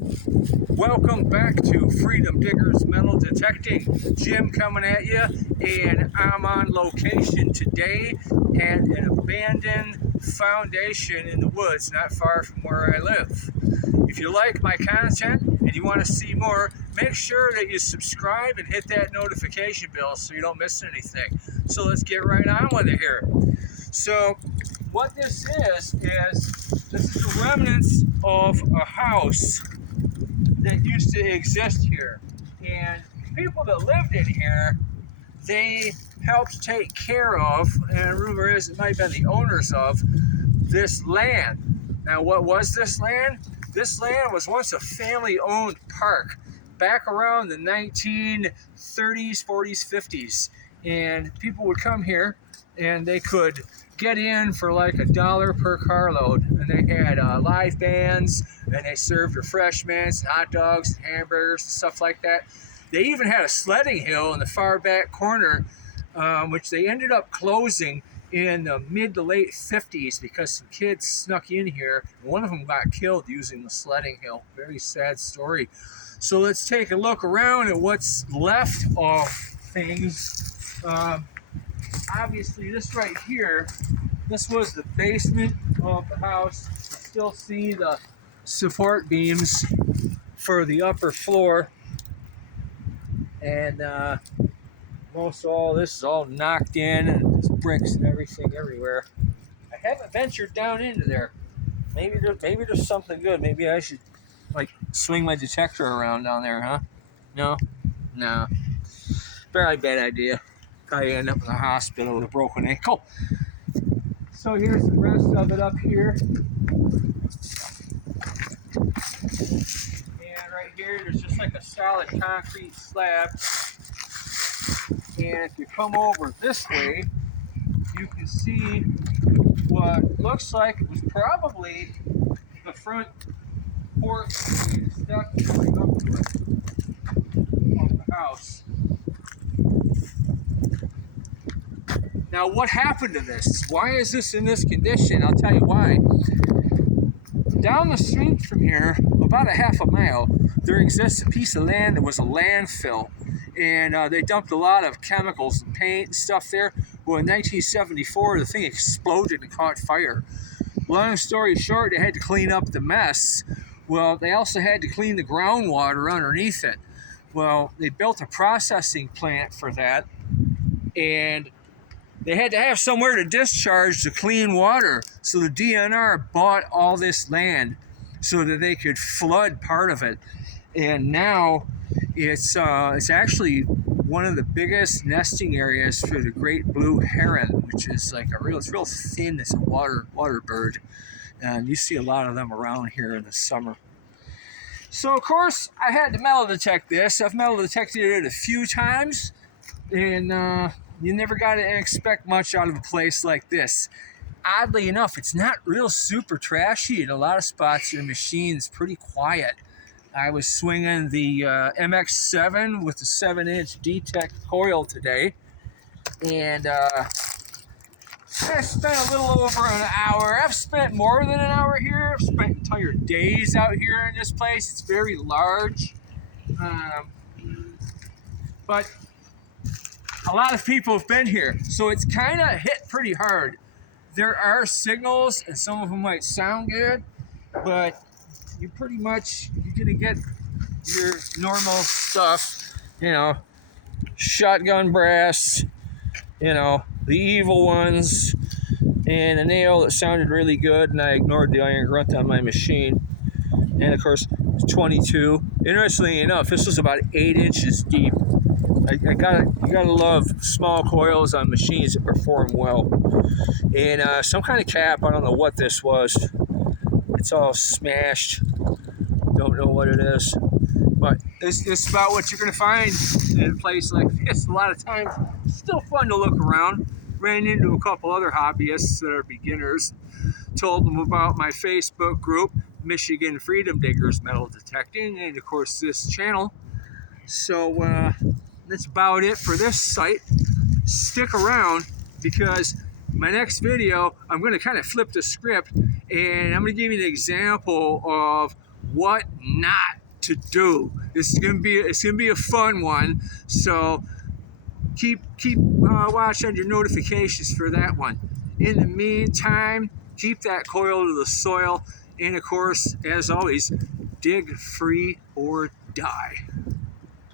Welcome back to Freedom Diggers Metal Detecting. Jim coming at you, and I'm on location today at an abandoned foundation in the woods not far from where I live. If you like my content and you want to see more, make sure that you subscribe and hit that notification bell so you don't miss anything. So let's get right on with it here. So what this is the remnants of a house that used to exist here, and people that lived in here, they helped take care of, and rumor is it might have been the owners of this land. Now, what was this land? This land was once a family-owned park back around the 1930s, 40s, 50s, and people would come here and they could get in for like $1 per carload, and they had live bands, and they served refreshments, hot dogs, and hamburgers, and stuff like that. They even had a sledding hill in the far back corner, which they ended up closing in the mid to late 50s because some kids snuck in here, and one of them got killed using the sledding hill. Very sad story. So let's take a look around at what's left of things. Obviously, this right here, this was the basement of the house. You still see the support beams for the upper floor, and most all this is all knocked in, and there's bricks and everything everywhere. I haven't ventured down into there. Maybe there's something good. Maybe I should like swing my detector around down there, huh? No. Very bad idea. Probably end up in the hospital with a broken ankle. So here's the rest of it up here. And right here, there's just like a solid concrete slab. And if you come over this way, you can see what looks like it was probably the front porch and stuff going upward of the house. Now, what happened to this? Why is this in this condition? I'll tell you why. Down the street from here, about a half a mile, there exists a piece of land that was a landfill. And they dumped a lot of chemicals and paint and stuff there. Well, in 1974, the thing exploded and caught fire. Long story short, they had to clean up the mess. Well, they also had to clean the groundwater underneath it. Well, they built a processing plant for that, and they had to have somewhere to discharge the clean water. So the DNR bought all this land so that they could flood part of it. And now it's actually one of the biggest nesting areas for the great blue heron, which is like it's real thin. It's a water bird. And you see a lot of them around here in the summer. So of course I had to metal detect this. I've metal detected it a few times, and you never got to expect much out of a place like this. Oddly enough, it's not real super trashy. In a lot of spots, the machine's pretty quiet. I was swinging the MX7 with the 7-inch Detech coil today, and I spent a little over an hour. I've spent more than an hour here. I've spent entire days out here in this place. It's very large, but a lot of people have been here, so it's kind of hit pretty hard. There are signals, and some of them might sound good, but you're gonna get your normal stuff, shotgun brass, the evil ones, and a nail that sounded really good, and I ignored the iron grunt on my machine, and of course 22. Interestingly enough, this was about 8 inches deep. You gotta love small coils on machines that perform well. And some kind of cap, I don't know what this was. It's all smashed. Don't know what it is. But it's about what you're gonna find in a place like this. A lot of times, it's still fun to look around. Ran into a couple other hobbyists that are beginners. Told them about my Facebook group, Michigan Freedom Diggers Metal Detecting, and of course this channel. So that's about it for this site. Stick around, because my next video, I'm going to kind of flip the script, and I'm going to give you an example of what not to do. It's gonna be a fun one. So keep watch on your notifications for that one. In the meantime, keep that coil to the soil, and of course, as always, dig free or die.